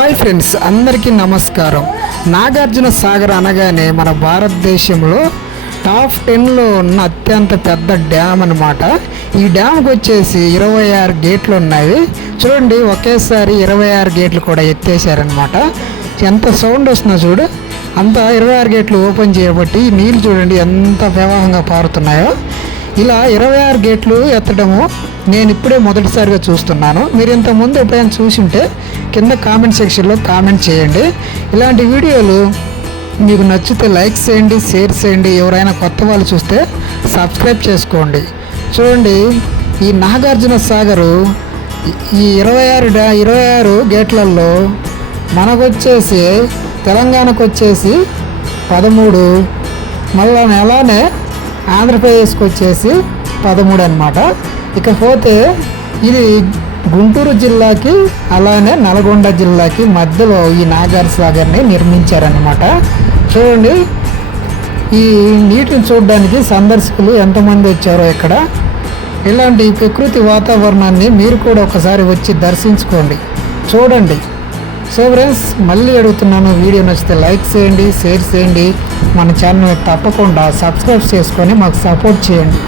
Hi friends, అందరికీ నమస్కారం. నాగార్జున సాగర్ అనగానే మన భారతదేశంలో టాప్ 10లో ఉన్న అత్యంత పెద్ద డ్యామ్ అనమాట. ఈ డ్యామ్కి వచ్చేసి 26 గేట్లు ఉన్నాయి. చూడండి, ఒకేసారి 26 గేట్లు కూడా ఎత్తేసారనమాట. ఎంత సౌండ్ వస్తుందో చూడు. అంతా 26 గేట్లు ఓపెన్ చేయబట్టి నీళ్ళు చూడండి ఎంత ప్రవాహంగా పారుతున్నాయో. ఇలా 26 గేట్లు ఎత్తడము నేను ఇప్పుడే మొదటిసారిగా చూస్తున్నాను. మీరు ఇంతకుముందు ఎప్పుడైనా చూసింటే కింద కామెంట్ సెక్షన్లో కామెంట్ చేయండి. ఇలాంటి వీడియోలు మీకు నచ్చితే లైక్ చేయండి, షేర్ చేయండి. ఎవరైనా కొత్త వాళ్ళు చూస్తే సబ్స్క్రైబ్ చేసుకోండి. చూడండి, ఈ నాగార్జున సాగరు ఈ 26 గేట్లలో మనకు వచ్చేసి తెలంగాణకు వచ్చేసి 13, మళ్ళీ అలానే ఆంధ్రప్రదేశ్కి వచ్చేసి 13 అనమాట. ఇకపోతే ఇది గుంటూరు జిల్లాకి అలానే నల్గొండ జిల్లాకి మధ్యలో ఈ నాగార్జున సాగర్ని నిర్మించారనమాట. చూడండి, ఈ నీటిని చూడడానికి సందర్శకులు ఎంతమంది వచ్చారో ఇక్కడ. ఇలాంటి ప్రకృతి వాతావరణాన్ని మీరు కూడా ఒకసారి వచ్చి దర్శించుకోండి, చూడండి. సో ఫ్రెండ్స్, మళ్ళీ అడుగుతున్నాను, వీడియో నచ్చితే లైక్ చేయండి, షేర్ చేయండి. మన ఛానల్ తప్పకుండా సబ్స్క్రైబ్ చేసుకొని మాకు సపోర్ట్ చేయండి.